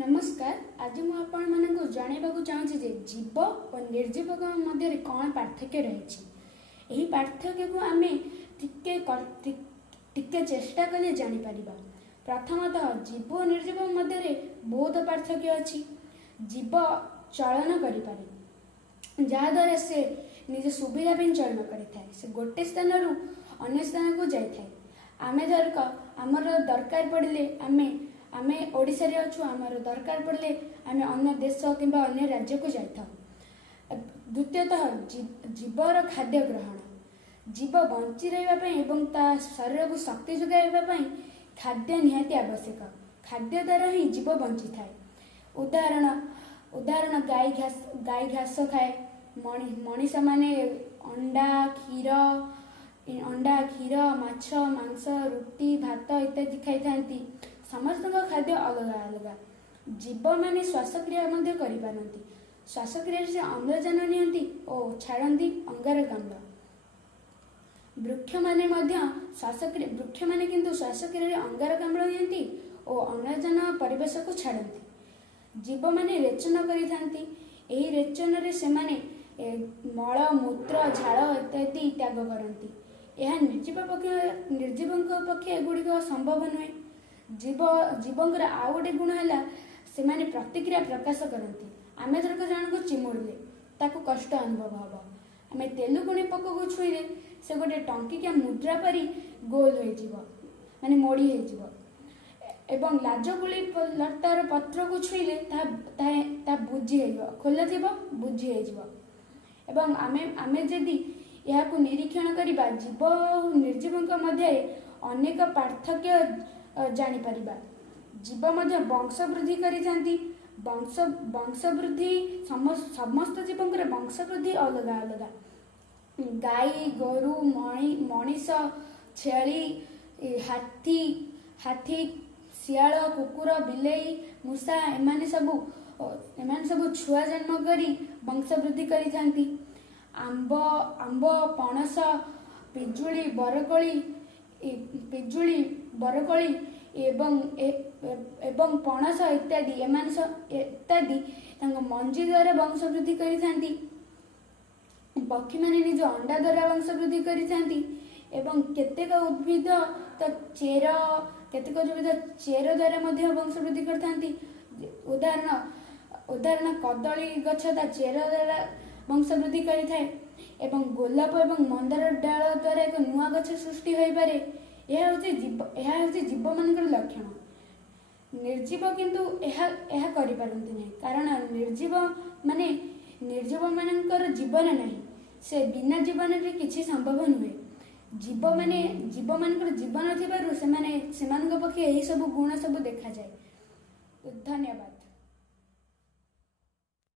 नमस्कार। आज मुझे जनवाक चाहूँगी जीव और निर्जीव मध्य कौन पार्थक्य रही। यही पार्थक्य को आम टिके चेष्टा कले जापर। प्रथमतः जीव और निर्जीव मध्य बहुत पार्थक्य अच्छी। जीव चलन करें जहाद्वारा से निज सुविधा चलन करें गोटे स्थान रु अन्य स्थान को जाए। आम धरक आमर दरकार पड़े आम ओडिशा रे अच्छु आमर दरकार पड़े आम अन्य देश कि अन्य राज्य को जाता। द्वितीयतः जीवर खाद्य ग्रहण। जीव बंची रहा शरीर को शक्ति जोगाई खाद्य निहाती आवश्यक। खाद्य द्वारा ही जीव बंची थाए। उदाहरण गाई घास खाए। मनीष माने अंडा क्षीर माछ मांस रुटी भात इत्यादि खाई। समस्त खाद्य अलग अलग। जीव माने श्वासक्रिया करिपारती। श्वासक्रिया से अम्लजान नियंती और छाड़ती अंगारकाम्ल। वृक्ष माने किंतु श्वासक्रिया अंगारकाम्ल नियंती और अम्लजान परिवेश को छाड़ती। जीव माने रेचन करिथांती। एही रेचन रे सेमाने मल मूत्र झाड़ इत्यादि त्याग करती। यह निर्जीव पक्षे एगुड़िक संभव नुहे। जीवंकर आउ गोटे गुण है से प्रतिक्रिया प्रकाश करती। आम धरक जन को चिमुड़े ताकू कष्ट अनुभव हम। आम तेलुगुणी पक को छुईले से गोटे टंकिकिया मुद्रा परी गोल हो माने मोड़ी हो। एवं लाजगुली लतार पत्र को छुईले बुझी खोल थी बुझी एवं आमे जदि यह निरीक्षण करवा जीव और निर्जीव मध्य अनेक पार्थक्य जापर। जीव वंश वृद्धि करिथांती। वंश वृद्धि समस्त जीवंकर वंश वृद्धि अलग अलग। गाई गोरु मनीष छेली हाथी शियाल कुकुर बिलेई मूषा एमाने सब छुआ जन्म करी वंश वृद्धि करिथांती। आंब पणस पिजुली बरकोली एवं पणस इत्यादि मंजी द्वारा वंश वृद्धि करिथांती। पक्षी माने निज अंडा द्वारा वंश वृद्धि करिथांती। एवं केतेक उद्भिद तो चेर द्वारा वंश वृद्धि करथांती। उदाहरण कदली गछ ता चेर द्वारा वंश वृद्धि करिथाए। एवं गोलाप एवं मंदार डाल द्वारा एक नुआ गछ सृष्टि हो पारे। यह जीव मानकर लक्षण। निर्जीव किंतु यह करिपारंती नहीं। कारण निर्जीव मानकर जीवन नहीं। से बिना जीवन रे किछि संभव नुहे। जीव मानकर जीवन थिबारु सेमाने पक्षे एही सब गुण सब देखा जाए। धन्यवाद।